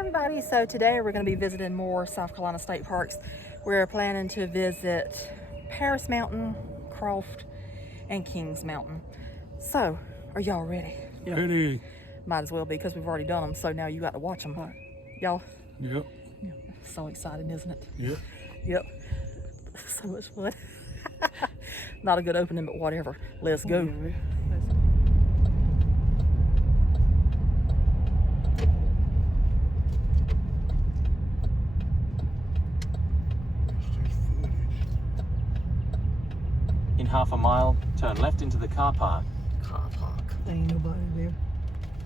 everybody, so today we're going to be visiting more South Carolina state parks. We're planning to visit Paris Mountain, Croft, and Kings Mountain. So, are y'all ready? Yeah. Ready. Might as well be, because we've already done them, so now you got to watch them. Y'all? Yep. Yeah, so exciting, isn't it? Yep. Yep. So much fun. Not a good opening, but whatever. Let's go. In half a mile, turn left into the car park. Car park. There ain't nobody there.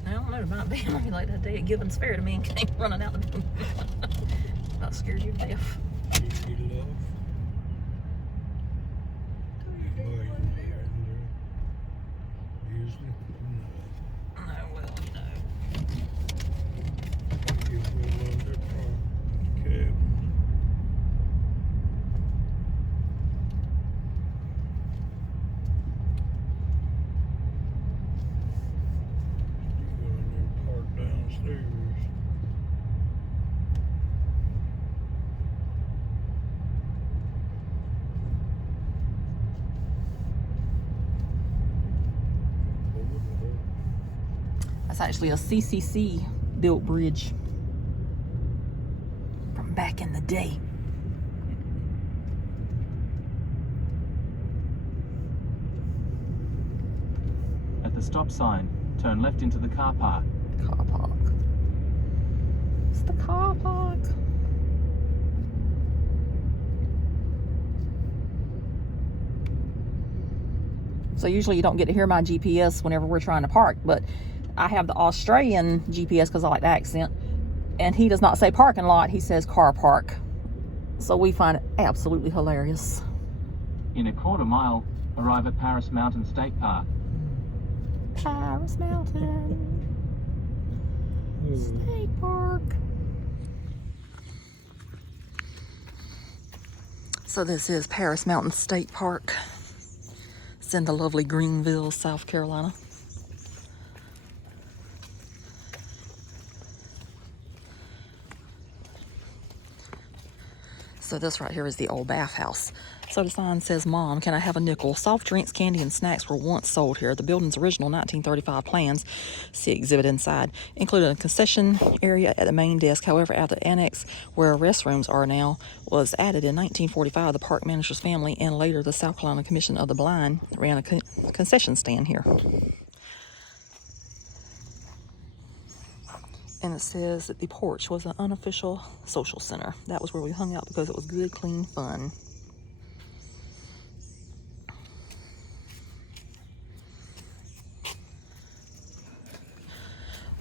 I don't know, it might be like that day at Gibbons Fair to me and came running out the door. About scared you to death. You get it off. Usually. No, well, no. That's actually a CCC built bridge from back in the day. At the stop sign, turn left into the car park. Car park. It's the car park. So usually you don't get to hear my GPS whenever we're trying to park, but I have the Australian GPS because I like the accent, and he does not say parking lot, he says car park. So we find it absolutely hilarious. In a quarter mile, arrive at Paris Mountain State Park. Paris Mountain State Park. So this is Paris Mountain State Park. It's in the lovely Greenville, South Carolina. So this right here is the old bathhouse. So the sign says, "Mom, can I have a nickel? Soft drinks, candy, and snacks were once sold here. The building's original 1935 plans, see exhibit inside, included a concession area at the main desk. However, at the annex where restrooms are now was added in 1945. The park manager's family and later the South Carolina Commission of the Blind ran a concession stand here." And it says that the porch was an unofficial social center. That was where we hung out because it was good, clean fun.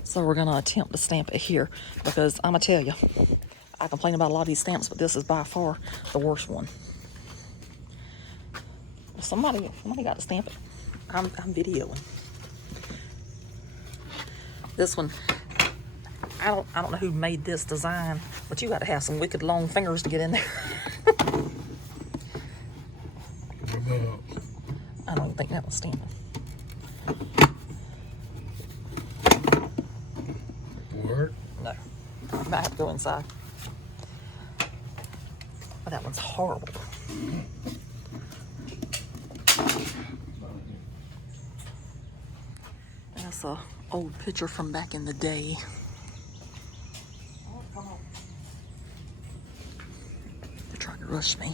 So we're gonna attempt to stamp it here because I'm gonna tell you, I complain about a lot of these stamps, but this is by far the worst one. Somebody got to stamp it. I'm videoing. This one, I don't know who made this design, but you got to have some wicked long fingers to get in there. I don't even think that was stamping. Work? No, you might have to go inside. But that one's horrible. That's a old picture from back in the day. They're trying to rush me.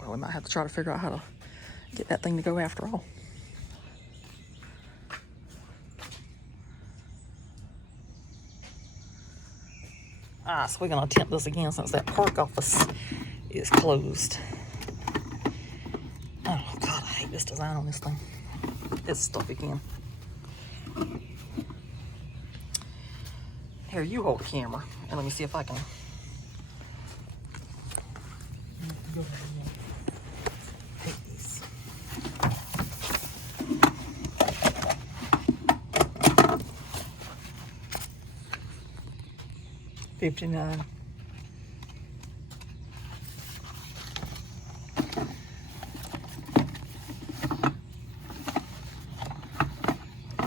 Well, we might have to try to figure out how to get that thing to go after all. So we're gonna attempt this again since that park office is closed. Oh God, I hate this design on this thing. It's stuck again. Here, you hold the camera and let me see if I can. Take these. $59.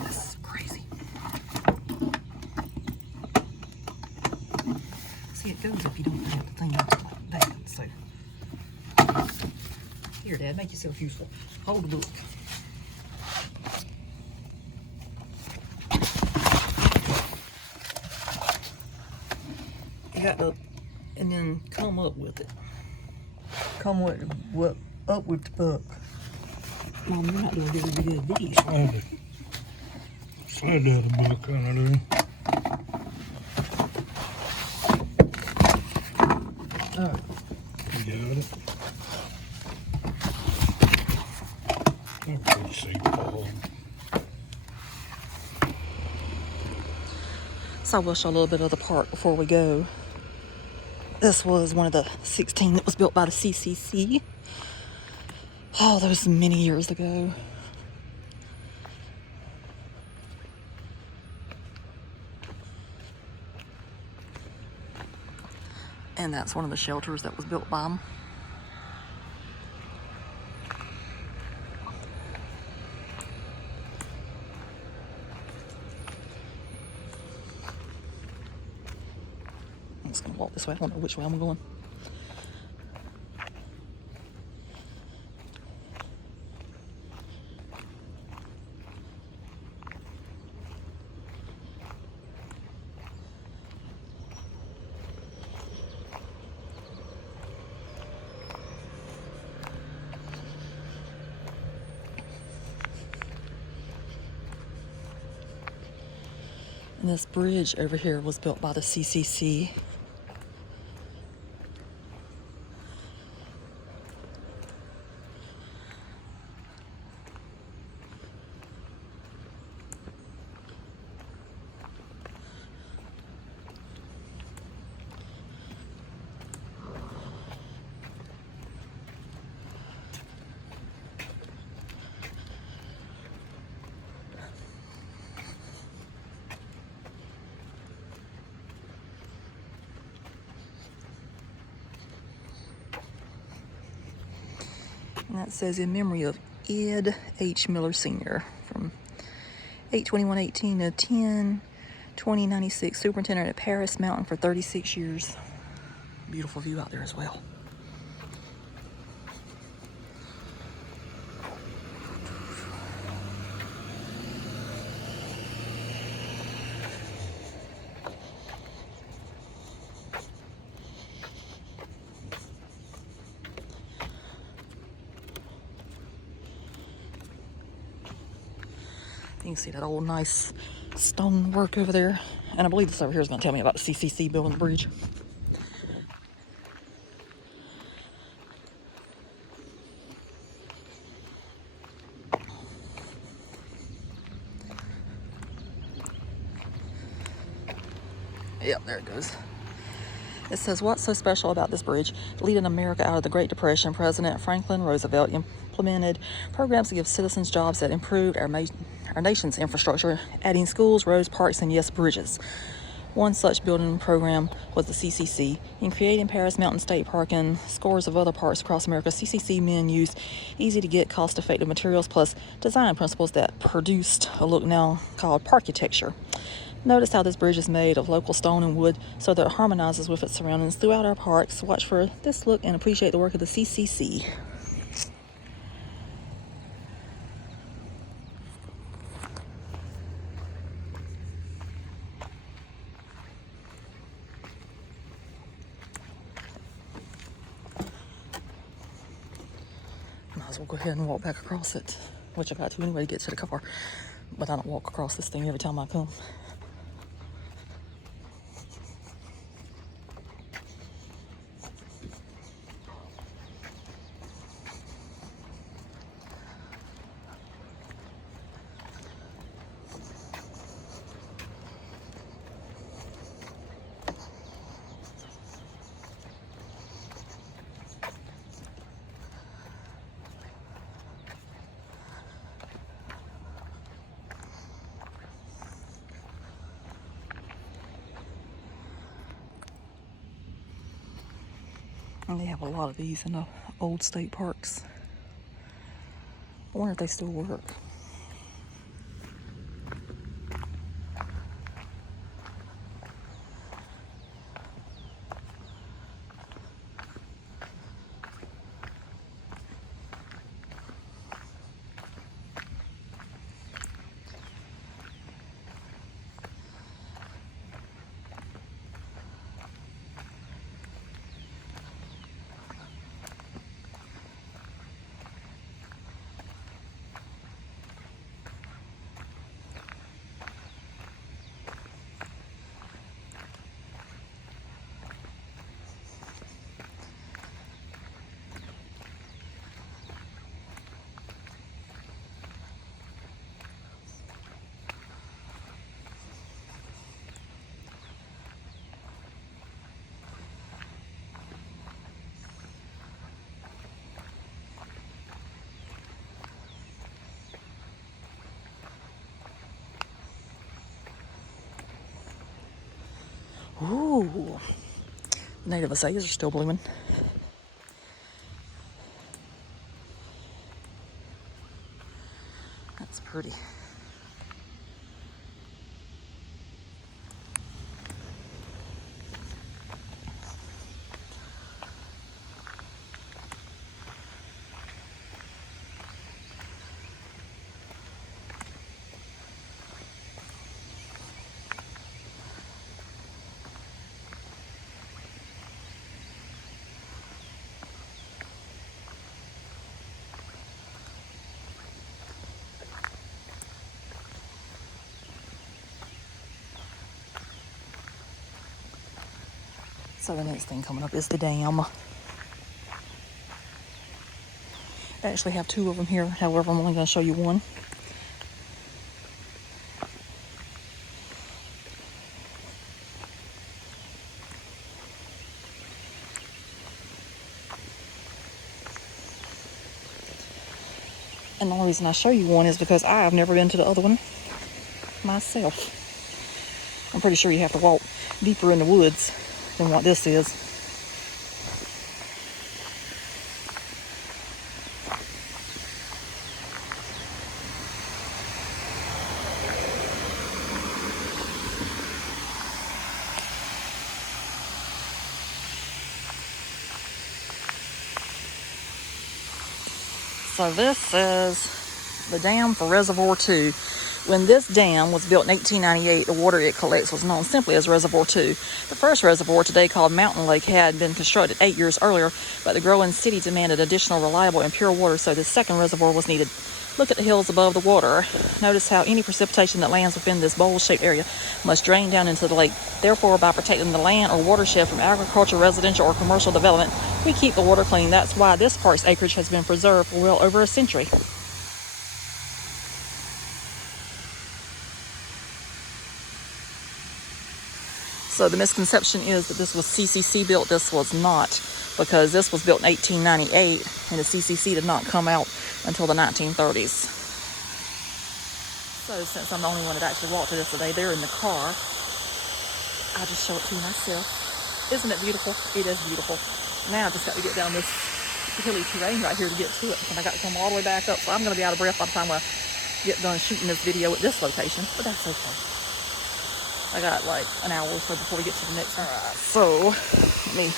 This is crazy. See, it goes if you don't have the thing up like that. So here, Dad, make yourself useful. Hold the book. You got to, and then come up with it. Come with what? Up with the book. Mom, you're not doing a very good video. Slide down the book, kind of do. All right. You got it. I can't see Paul. So we'll show a little bit of the park before we go. This was one of the 16 that was built by the CCC. Oh, that was many years ago. And that's one of the shelters that was built by them. I'm just gonna walk this way. I don't know which way I'm going. And this bridge over here was built by the CCC. And that says in memory of Ed H. Miller Sr. from 8/21/18 to 10/20/96, superintendent at Paris Mountain for 36 years. Beautiful view out there as well. You can see that old nice stone work over there. And I believe this over here is going to tell me about the CCC building the bridge. Yep, there it goes. It says, what's so special about this bridge? Leading America out of the Great Depression, President Franklin Roosevelt implemented programs to give citizens jobs that improved our nation's infrastructure, adding schools, roads, parks, and yes, bridges. One such building program was the CCC. In creating Paris Mountain State Park and scores of other parks across America, CCC men used easy-to-get, cost-effective materials plus design principles that produced a look now called parkitecture. Notice how this bridge is made of local stone and wood so that it harmonizes with its surroundings throughout our parks. Watch for this look and appreciate the work of the CCC. Might as well go ahead and walk back across it, which I got to anyway to get to the car, but I don't walk across this thing every time I come. And they have a lot of these in the old state parks. I wonder if they still work. Ooh, native azaleas are still blooming. That's pretty. So the next thing coming up is the dam. I actually have two of them here. However, I'm only going to show you one. And the only reason I show you one is because I have never been to the other one myself. I'm pretty sure you have to walk deeper in the woods than what this is. So this is the dam for Reservoir 2. When this dam was built in 1898, the water it collects was known simply as Reservoir 2. The first reservoir, today called Mountain Lake, had been constructed 8 years earlier, but the growing city demanded additional reliable and pure water, so the second reservoir was needed. Look at the hills above the water. Notice how any precipitation that lands within this bowl-shaped area must drain down into the lake. Therefore, by protecting the land or watershed from agriculture, residential, or commercial development, we keep the water clean. That's why this park's acreage has been preserved for well over a century. So the misconception is that this was CCC built. This was not, because this was built in 1898 and the CCC did not come out until the 1930s. So since I'm the only one that actually walked to this today, they're in the car. I'll just show it to you myself. Isn't it beautiful? It is beautiful. Now I just got to get down this hilly terrain right here to get to it, and I got to come all the way back up, so I'm going to be out of breath by the time I get done shooting this video at this location, but that's okay. I got like an hour or so before we get to the next one. All right, so let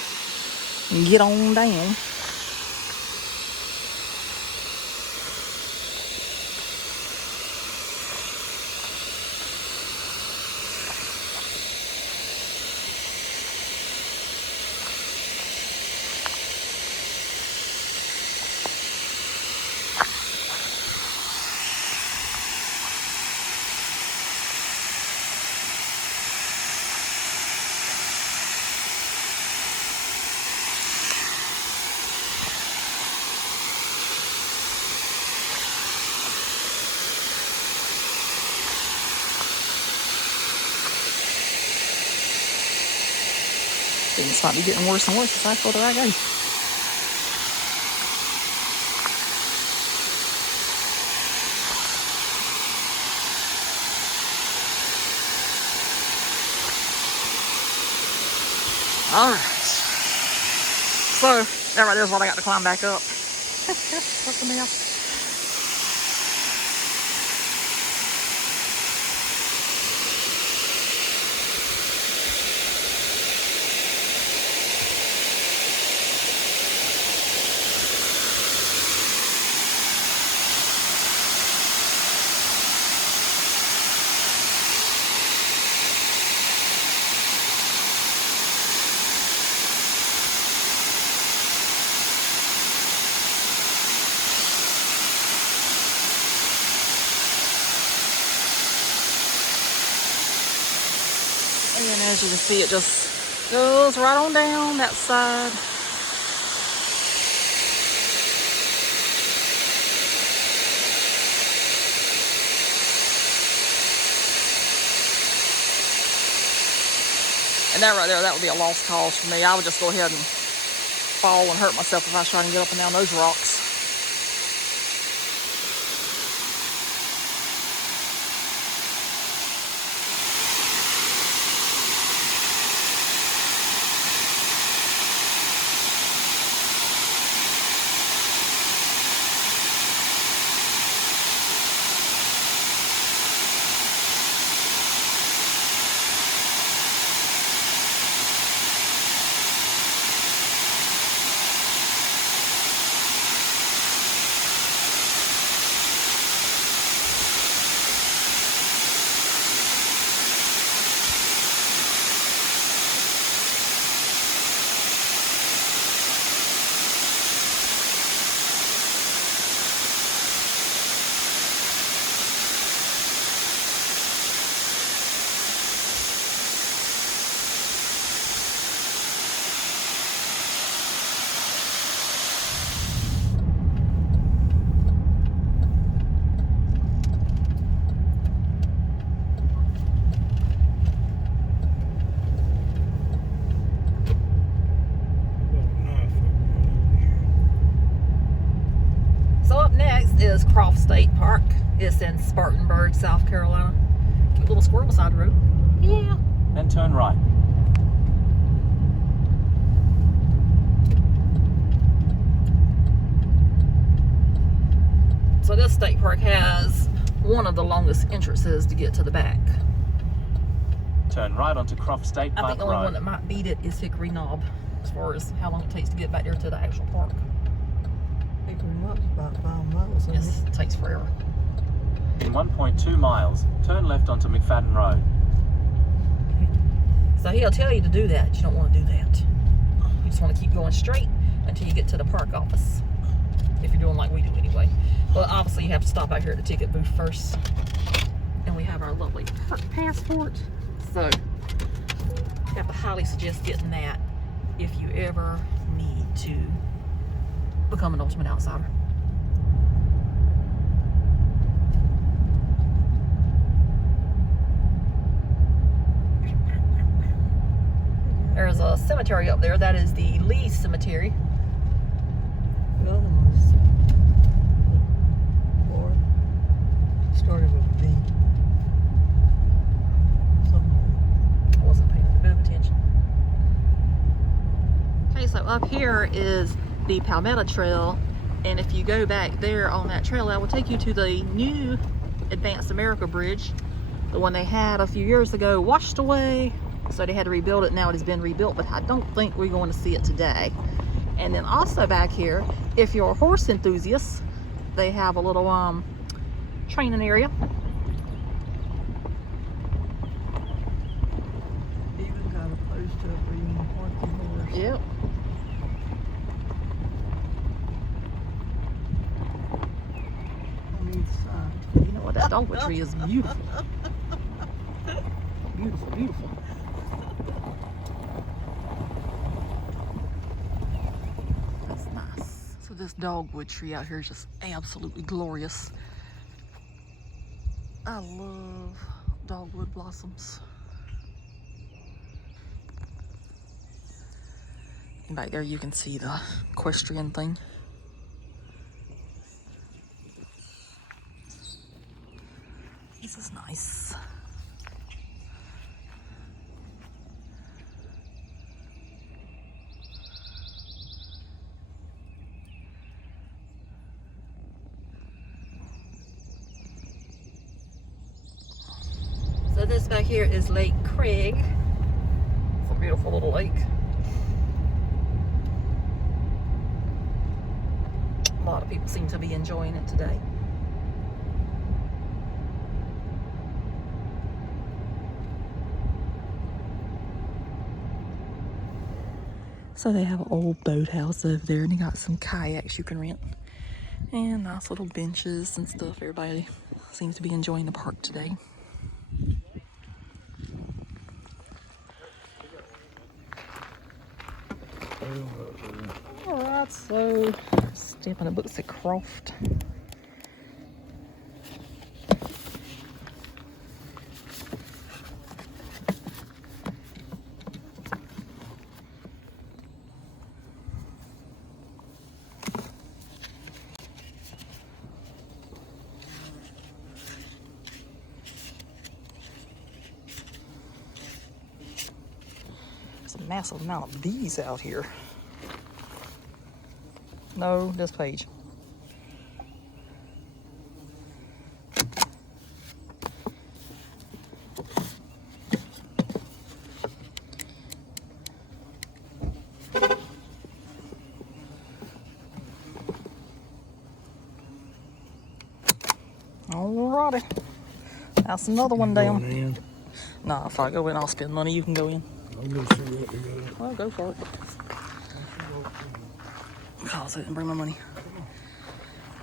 me get on down. Things might be getting worse and worse as I further I go. All right. So, that right there's what I got to climb back up. That's a mess. And as you can see, it just goes right on down that side. And that right there, that would be a lost cause for me. I would just go ahead and fall and hurt myself if I was trying to get up and down those rocks. So up next is Croft State Park. It's in Spartanburg, South Carolina. Cute little squirrel beside the road. Yeah. Then turn right. So this state park has one of the longest entrances to get to the back. Turn right onto Croft State I Park think the only Road. one that might beat it is Hickory Knob, as far as how long it takes to get back there to the actual park. Hickory Knob's about 5 miles. Isn't Yes, it takes forever. In 1.2 miles, turn left onto McFadden Road. So he'll tell you to do that. You don't want to do that. You just want to keep going straight until you get to the park office. If you're doing like we do anyway. But obviously you have to stop out here at the ticket booth first. And we have our lovely park passport. So you have to highly suggest getting that if you ever need to become an ultimate outsider. There's a cemetery up there. That is the Lee Cemetery. The other one was or started with B. Something. I wasn't paying a bit of attention. Okay, so up here is the Palmetto Trail, and if you go back there on that trail, that will take you to the new Advanced America Bridge. The one they had a few years ago washed away, so they had to rebuild it. Now it has been rebuilt, but I don't think we're going to see it today. And then also back here, if you're a horse enthusiast, they have a little training area. Even got a post up where you can park your horse. Yep. On either side. You know what? That dogwood tree is beautiful. Beautiful, beautiful. That's nice. So this dogwood tree out here is just absolutely glorious. I love dogwood blossoms. And back there you can see the equestrian thing. This is nice. this back here is Lake Craig. It's a beautiful little lake. A lot of people seem to be enjoying it today. So they have an old boathouse over there, and they got some kayaks you can rent. And nice little benches and stuff. Everybody seems to be enjoying the park today. Alright, so stamping the books at Croft. There's a massive amount of bees out here. No, this page. Alrighty. That's another one down. Nah, if I go in, I'll spend money. You can go in. I'll go see what we got. Well, go for it. I'll sit and bring my money.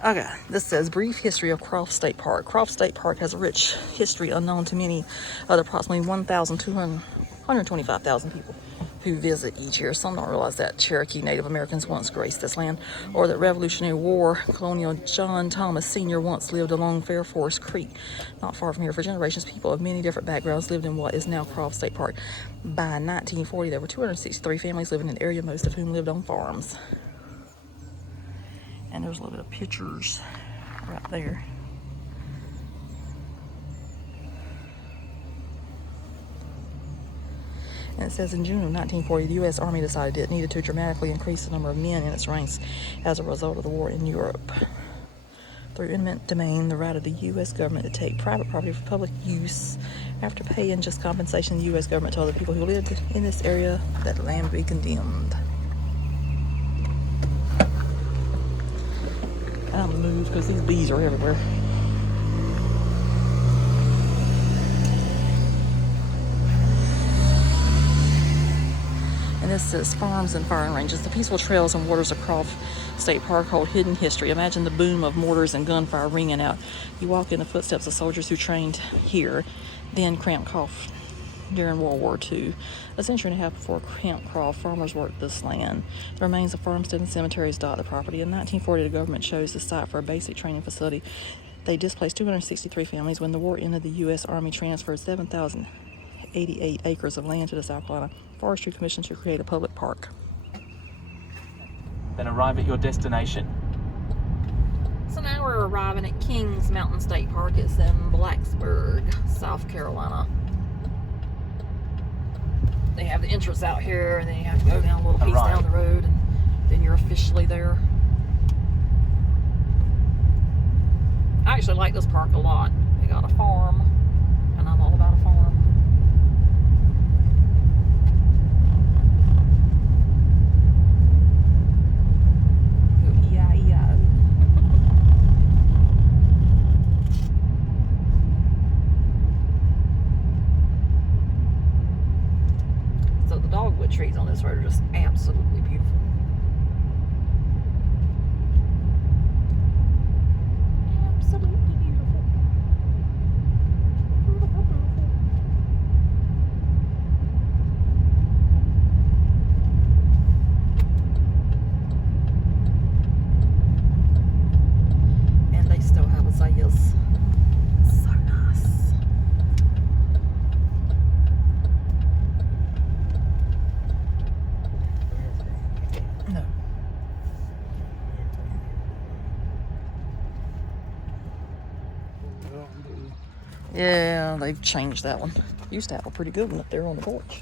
Okay, this says brief history of Croft State Park. Croft State Park has a rich history unknown to many other approximately 125,000 people who visit each year. Some don't realize that Cherokee Native Americans once graced this land, or that Revolutionary War Colonial John Thomas Sr. once lived along Fair Forest Creek. Not far from here, for generations, people of many different backgrounds lived in what is now Croft State Park. By 1940, there were 263 families living in the area, most of whom lived on farms. And there's a little bit of pictures right there. And it says in June of 1940, the U.S. Army decided it needed to dramatically increase the number of men in its ranks as a result of the war in Europe. Through eminent domain, the right of the U.S. government to take private property for public use after paying just compensation, the U.S. government told the people who lived in this area that the land would be condemned. I'm gonna move because these bees are everywhere. And this says farms and firing ranges. The peaceful trails and waters of Croft State Park hold hidden history. Imagine the boom of mortars and gunfire ringing out. You walk in the footsteps of soldiers who trained here, then Camp Croft during World War II. A century and a half before Camp Croft, farmers worked this land. The remains of farmsteads and cemeteries dot the property. In 1940, the government chose the site for a basic training facility. They displaced 263 families. When the war ended, the U.S. Army transferred 7,088 acres of land to the South Carolina Forestry Commission to create a public park. Then arrive at your destination. So now we're arriving at Kings Mountain State Park. It's in Blacksburg, South Carolina. They have the entrance out here, and then you have to go down a little piece down the road, and then you're officially there. I actually like this park a lot. They got a farm, and I'm all about a farm. E-I-E-I-O. So the dogwood trees on this road are just absolutely beautiful. Absolutely beautiful. Beautiful, beautiful. And they still have azaleas. So nice. No. Yeah, they've changed that one. Used to have a pretty good one up there on the porch.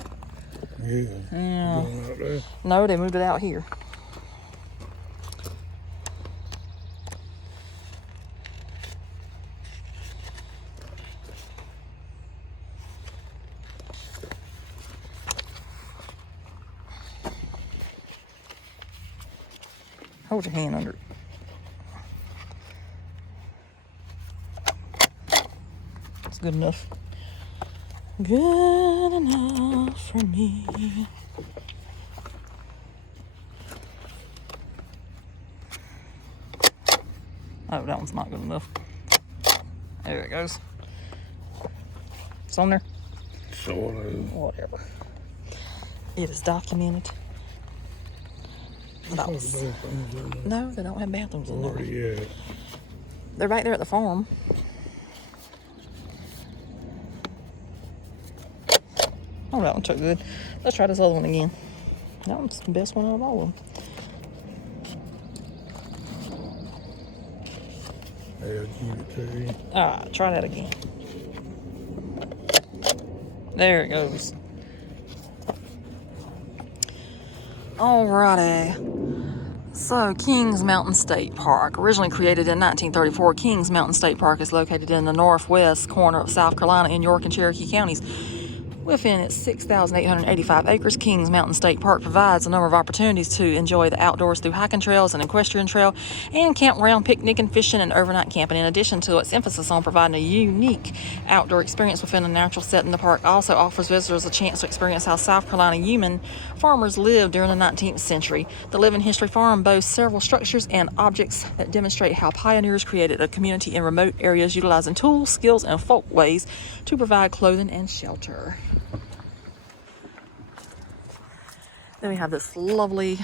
Yeah. Yeah. Going out there. No, they moved it out here. Hold your hand under it. It's good enough. Good enough for me. Oh, that one's not good enough. There it goes. It's on there? Sort of. Whatever. It is documented. No, they don't have bathrooms in there. Yeah. They're back there at the farm. Oh, that one took good. Let's try this other one again. That one's the best one out of all of them. I'll give it to you. Try that again. There it goes. Alrighty. So, Kings Mountain State Park. Originally created in 1934, Kings Mountain State Park is located in the northwest corner of South Carolina in York and Cherokee counties. Within its 6,885 acres, Kings Mountain State Park provides a number of opportunities to enjoy the outdoors through hiking trails and equestrian trail, and campground picnicking, fishing, and overnight camping. In addition to its emphasis on providing a unique outdoor experience within a natural setting, the park also offers visitors a chance to experience how South Carolina human farmers lived during the 19th century. The Living History Farm boasts several structures and objects that demonstrate how pioneers created a community in remote areas, utilizing tools, skills, and folkways to provide clothing and shelter. Then we have this lovely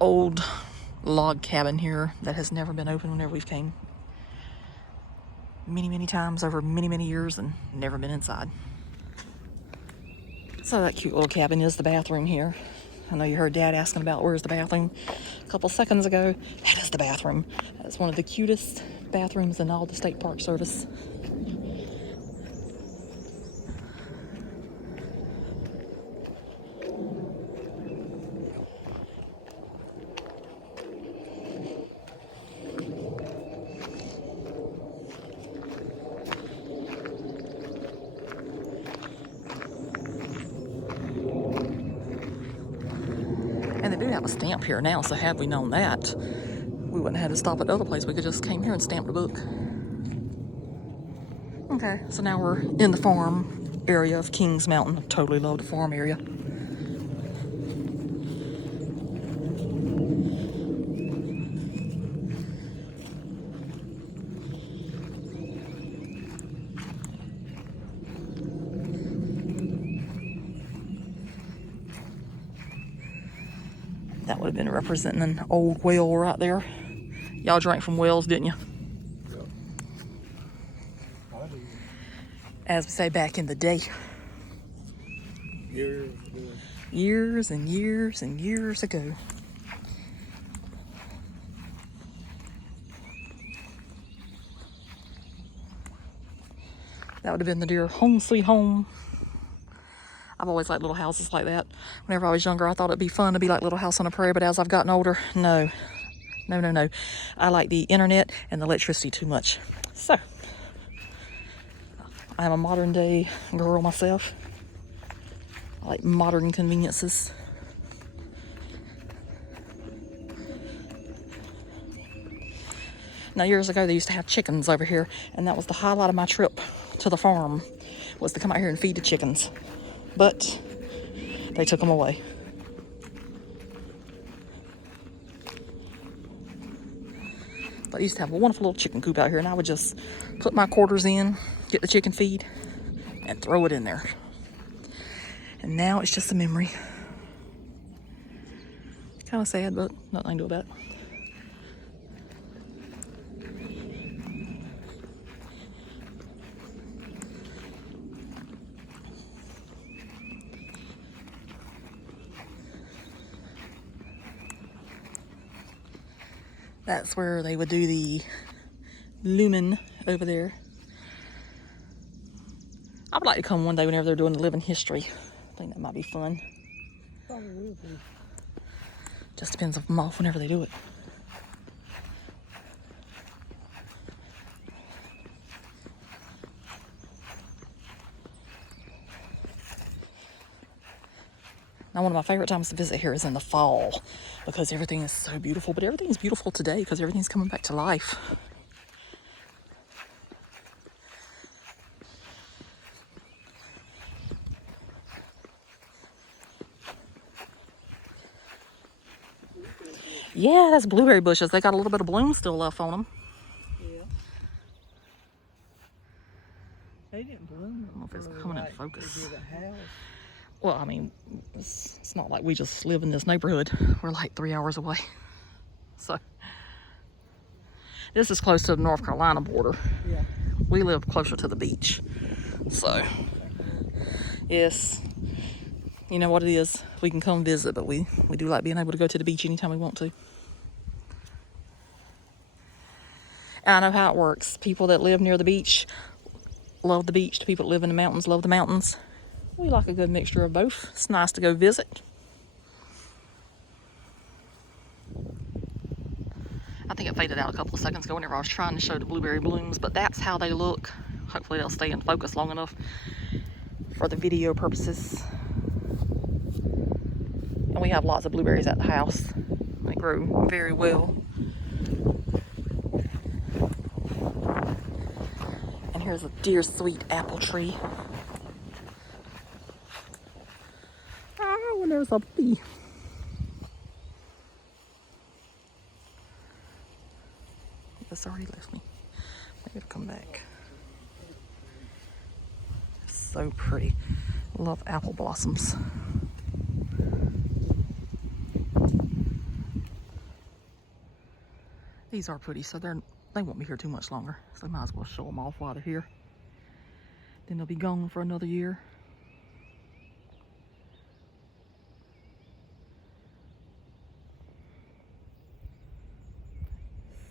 old log cabin here that has never been opened whenever we've came many times over many years and never been inside. So that cute little cabin is the bathroom here. I know you heard Dad asking about where's the bathroom a couple seconds ago. That is the bathroom. That's one of the cutest bathrooms in all the state park service. And they do have a stamp here now, so had we known that, we wouldn't have had to stop at the other place. We could just came here and stamped a book. Okay, so now we're in the farm area of Kings Mountain. I totally love the farm area. That would have been representing an old well right there. Y'all drank from wells, didn't you? Yep. I do. As we say, back in the day. Years and years and years ago. That would have been the dear home sweet home. I've always liked little houses like that. Whenever I was younger, I thought it'd be fun to be like Little House on the Prairie, but as I've gotten older, no. I like the internet and the electricity too much. So, I'm a modern day girl myself. I like modern conveniences. Now, years ago, they used to have chickens over here, and that was the highlight of my trip to the farm, was to come out here and feed the chickens. But they took them away. But I used to have a wonderful little chicken coop out here, and I would just put my quarters in, get the chicken feed, and throw it in there. And now it's just a memory. Kind of sad, but nothing I can do about it. That's where they would do the lumen over there. I would like to come one day whenever they're doing the living history. I think that might be fun. Probably will be. Just depends if I'm off whenever they do it. Now, one of my favorite times to visit here is in the fall because everything is so beautiful. But everything's beautiful today because everything's coming back to life. Yeah, that's blueberry bushes. They got a little bit of bloom still left on them. Yeah. They didn't bloom. I don't know if it's really coming in like focus. They did a house. Well, I mean, it's not like we just live in this neighborhood. We're like 3 hours away. So, this is close to the North Carolina border. Yeah. We live closer to the beach. So, yes, you know what it is. We can come visit, but we do like being able to go to the beach anytime we want to. And I know how it works. People that live near the beach love the beach. The people that live in the mountains love the mountains. We like a good mixture of both. It's nice to go visit. I think it faded out a couple of seconds ago whenever I was trying to show the blueberry blooms, but that's how they look. Hopefully they'll stay in focus long enough for the video purposes. And we have lots of blueberries at the house. They grow very well. And here's a dear sweet apple tree. Oh, and there's a bee. It's already left me. Maybe it'll come back. It's so pretty. Love apple blossoms. These are pretty, so they won't be here too much longer. So I might as well show them off while they're here. Then they'll be gone for another year.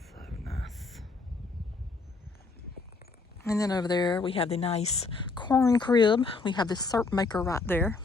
So nice. And then over there we have the nice corn crib. We have the syrup maker right there.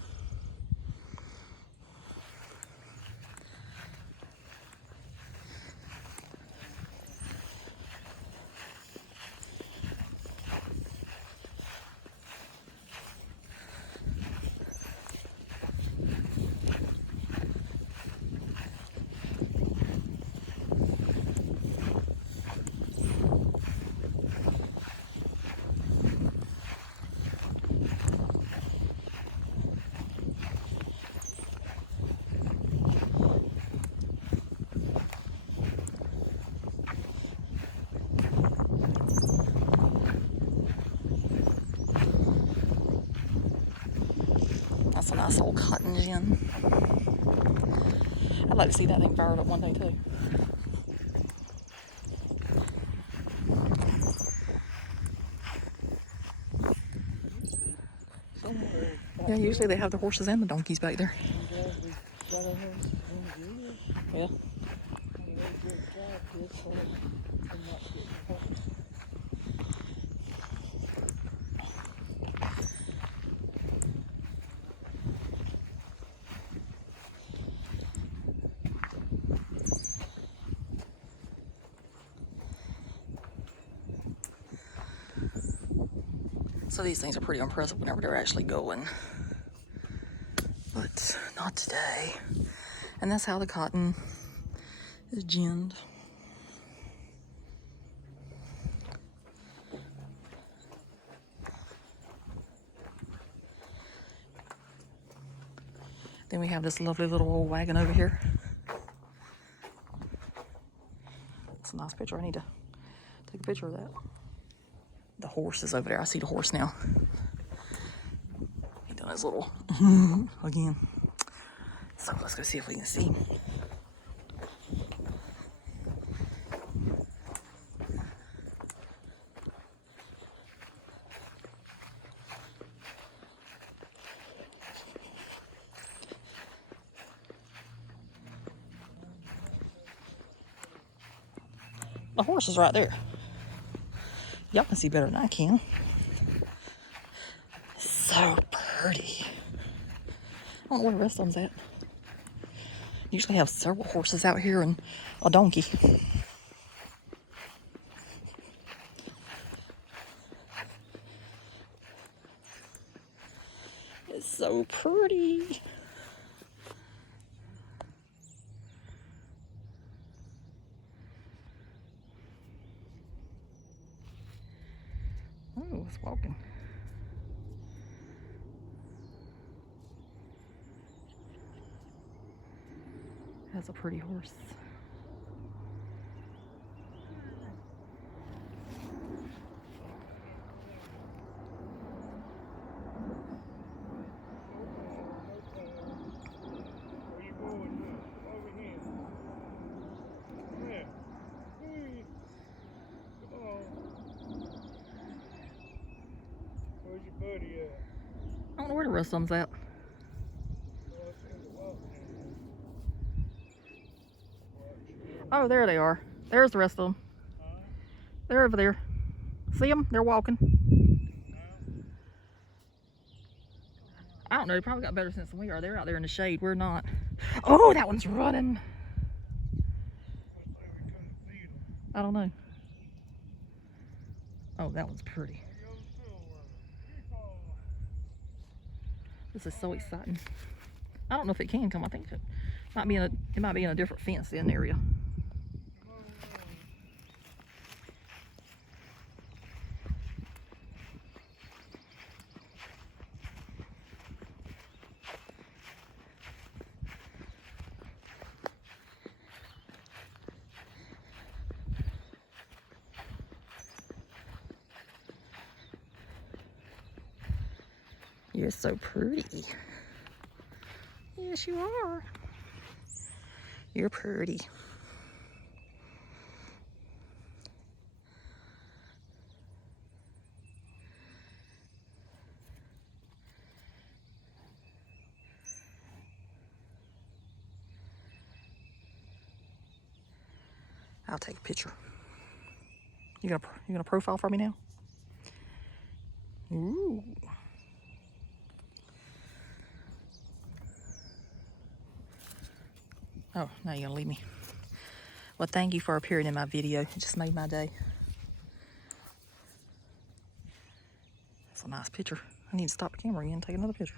That's a nice old cotton gin. I'd like to see that thing fired up one day too. Yeah, usually they have the horses and the donkeys back there. Yeah. So these things are pretty impressive whenever they're actually going. But not today. And that's how the cotton is ginned. Then we have this lovely little old wagon over here. It's a nice picture. I need to take a picture of that. The horse is over there. I see the horse now. He done his little again. So let's go see if we can see. The horse is right there. Y'all can see better than I can. So pretty. I don't know where the rest of them's at. Usually have several horses out here and a donkey. It's so pretty. Oh, it's walking. That's a pretty horse. Where you going now? Over here. Come here. Hey. Come on. Where's your buddy at? I don't know where the rest of them's at. Oh, I see the walk now. Oh, there they are. There's the rest of them. Huh? They're over there. See them? They're walking. I don't know. They probably got better sense than we are. They're out there in the shade. We're not. Oh, that one's running. I don't know. Oh, that one's pretty. This is so exciting. I don't know if it can come. I think it might be in a different fenced-in area. You're so pretty. Yes, you are. You're pretty. I'll take a picture. You gonna profile for me now? Ooh. Oh, now you're gonna leave me. Well, thank you for appearing in my video. It just made my day. That's a nice picture. I need to stop the camera again and take another picture.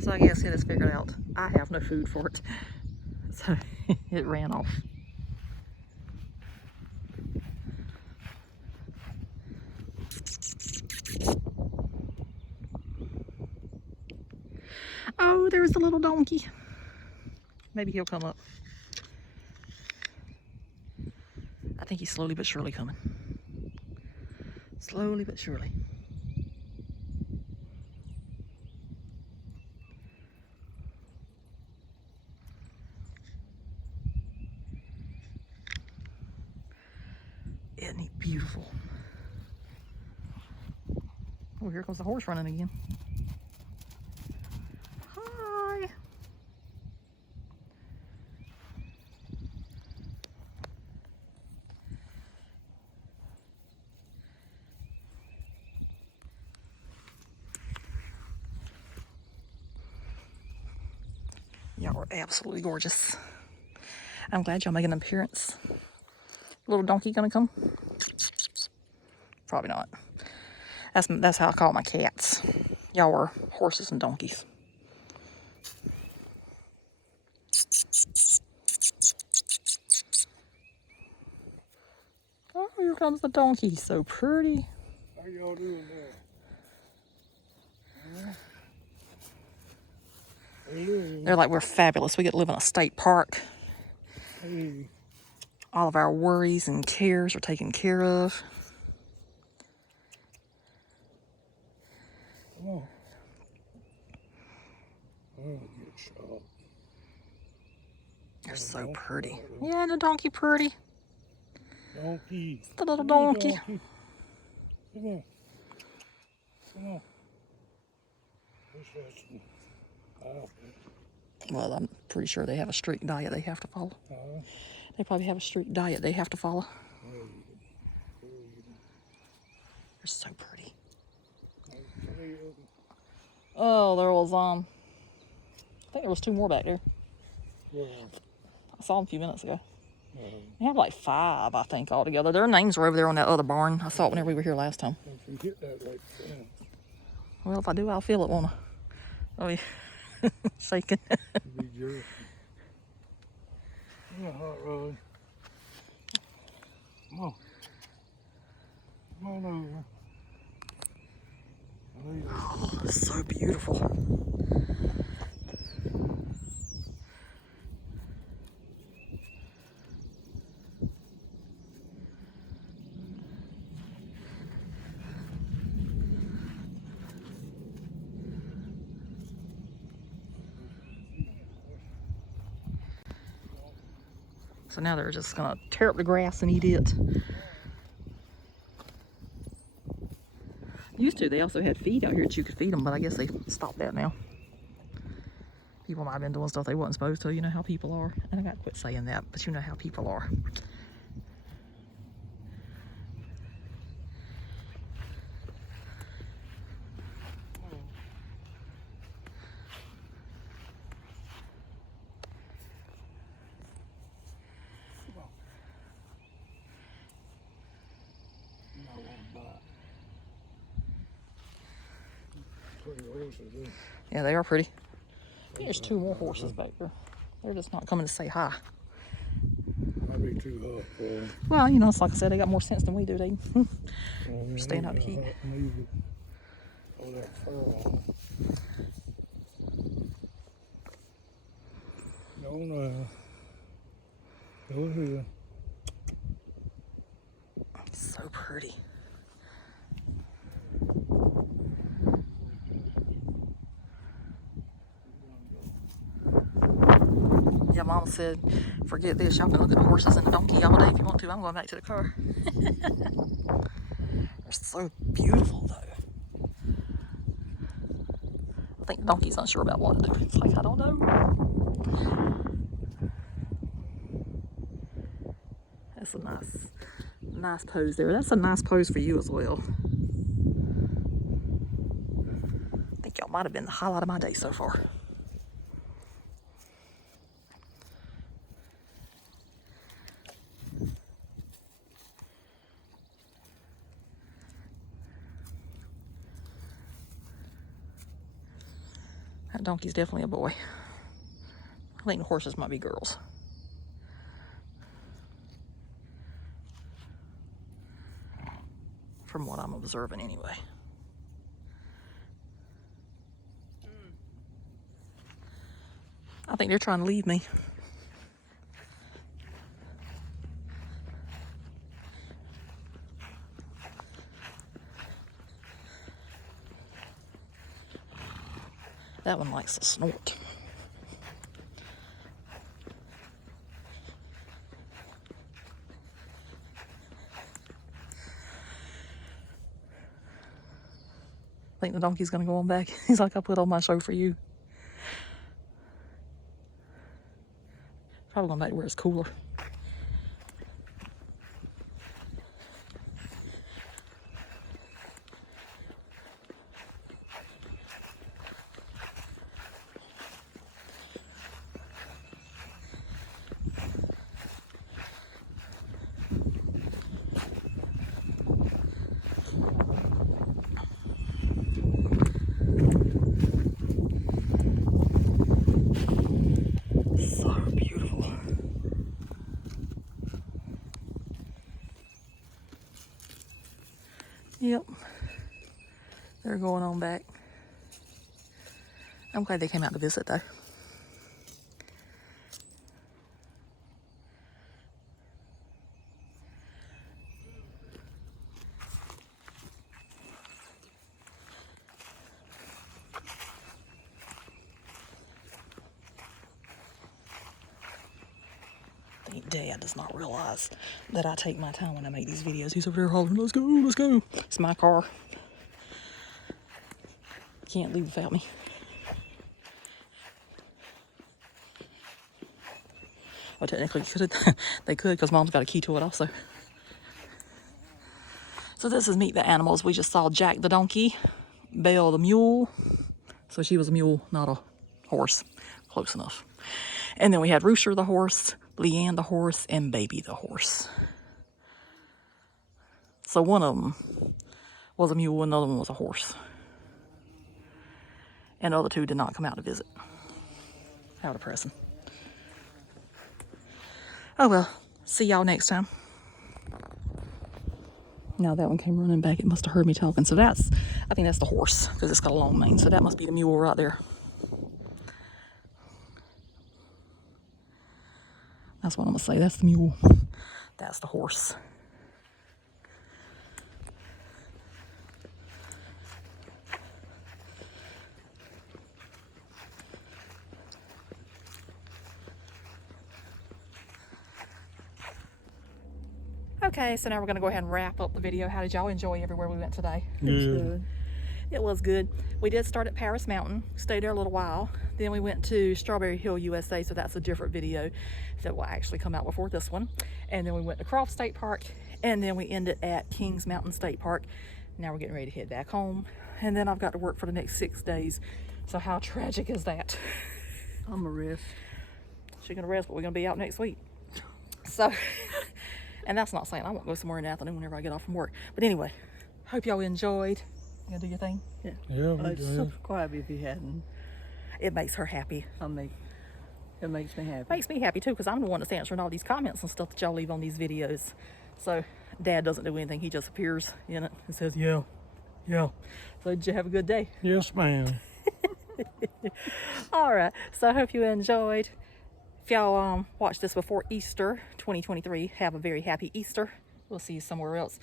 So I guess it has figured out I have no food for it. So it ran off. Oh, there's the little donkey. Maybe he'll come up. I think he's slowly but surely coming. Slowly but surely. Isn't he beautiful? Oh, here comes the horse running again. Hi. Y'all are absolutely gorgeous. I'm glad y'all making an appearance. Little donkey gonna come? Probably not. That's how I call my cats. Y'all are horses and donkeys. Oh, here comes the donkey. He's so pretty. How y'all doing there? Hey. They're like, we're fabulous. We get to live in a state park. Hey. All of our worries and cares are taken care of. Come on. Oh, get shot. They're so pretty. Yeah, the donkey pretty. Donkey. It's the little Come here, donkey. Come on. Come on. What's that? Well, I'm pretty sure they have a strict diet they have to follow. Uh, They probably have a strict diet they have to follow. They're so pretty. Oh, there was I think there was 2 more back there. yeah. I saw them a few minutes ago. They have like 5, I think, altogether. Their names were over there on that other barn. I saw it whenever we were here last time. If you hit that right there. Well, if I do, I'll feel it, won't I? Oh, yeah. Shaking. Be jerky. Yeah, hot rod. Come on. Come on over. Oh, it's so beautiful. So now they're just gonna tear up the grass and eat it. Used to, they also had feed out here that you could feed them, but I guess they stopped that now. People might have been doing stuff they wasn't supposed to. You know how people are. And I gotta quit saying that, but you know how people are. Pretty horses, eh? Yeah, they are pretty. There's 2 more horses back there. They're just not coming to say hi. Might be too hot for them. Well, you know, it's like I said, they got more sense than we do. They staying out of the heat. All that fur on them. Go now. Go ahead. So pretty. Yeah, Mom said, forget this. Y'all can look at the horses and the donkey all day if you want to. I'm going back to the car. They're so beautiful, though. I think the donkey's unsure about what to do. It's like, I don't know. That's a nice pose there. That's a nice pose for you as well. I think y'all might have been the highlight of my day so far. That donkey's definitely a boy. I think the horses might be girls. From what I'm observing anyway. I think they're trying to leave me. That one likes to snort. I think the donkey's gonna go on back. He's like, I put on my show for you. Probably going back to where it's cooler. Yep. They're going on back. I'm glad they came out to visit though. I think Dad does not realize that I take my time when I make these videos. He's over there hollering, let's go, let's go. It's my car. Can't leave without me. Well, technically they could because Mom's got a key to it also. So this is Meet the Animals. We just saw Jack the donkey, Belle the mule. So she was a mule, not a horse. Close enough. And then we had Rooster the horse, Leanne the horse, and Baby the horse. So one of them was a mule and the other one was a horse. And the other two did not come out to visit. How depressing. Oh well, see y'all next time. Now that one came running back. It must have heard me talking. So I think that's the horse because it's got a long mane. So that must be the mule right there. That's what I'm gonna say. That's the mule. That's the horse. Okay, so now we're gonna go ahead and wrap up the video. How did y'all enjoy everywhere we went today? Good. It was good. We did start at Paris Mountain, stayed there a little while. Then we went to Strawberry Hill, USA, so that's a different video that will actually come out before this one. And then we went to Croft State Park, and then we ended at Kings Mountain State Park. Now we're getting ready to head back home, and then I've got to work for the next 6 days. So how tragic is that? I'm a rest. She's gonna rest, but we're gonna be out next week. So, and that's not saying I won't go somewhere in the afternoon whenever I get off from work. But anyway, hope y'all enjoyed. You gonna do your thing? Yeah. Yeah, we I'd did. subscribe if you hadn't. It makes her happy. It makes me happy. Makes me happy too, because I'm the one that's answering all these comments and stuff that y'all leave on these videos. So Dad doesn't do anything. He just appears in it and says, yeah. So did you have a good day? Yes, ma'am. All right. So I hope you enjoyed. If y'all watch this before Easter 2023, have a very happy Easter. We'll see you somewhere else.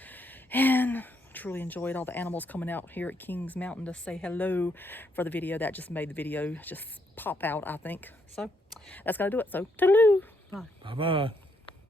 And truly enjoyed all the animals coming out here at Kings Mountain to say hello for the video. That just made the video just pop out, I think. So that's gonna do it. So toodaloo. Bye-bye.